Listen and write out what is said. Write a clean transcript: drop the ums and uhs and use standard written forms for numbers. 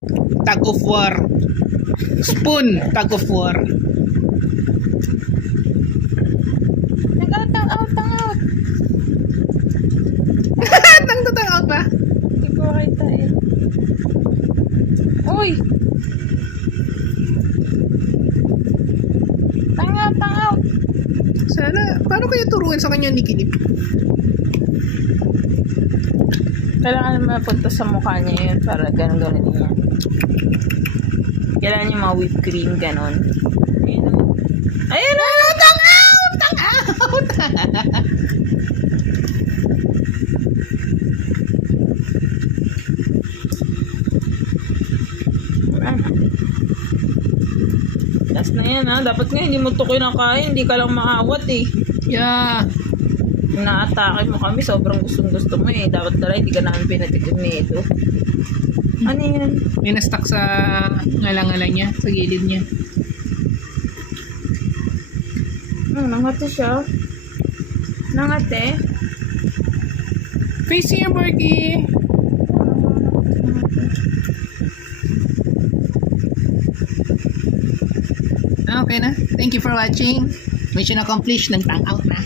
Tag of war. Spoon, tag of war. Tang out. Tang out ba? Hindi ko makita eh. Uy! Tang out. Sana, paano kayo turuan sa kanya ni Kilip? Kailangan mapunta sa mukha niya yun para ganun niya. Kailangan niya mga whipped cream, ganon. Ayun o. Ayun o! Tang out! Last na yan ha. Dapat nga hindi mo ito kinakain. Hindi ka lang maawat eh. Yeah. Naatake mo kami. Sobrang gustong-gusto mo eh. Dapat na hindi ka namin pinatikim nito. Ano yan? May na-stuck sa ngalang-ngalang niya, sa gilid niya. Nangate siya. Nangate. Face here, Borky. Okay na. Thank you for watching. Mission accomplished. Nag-tang out na.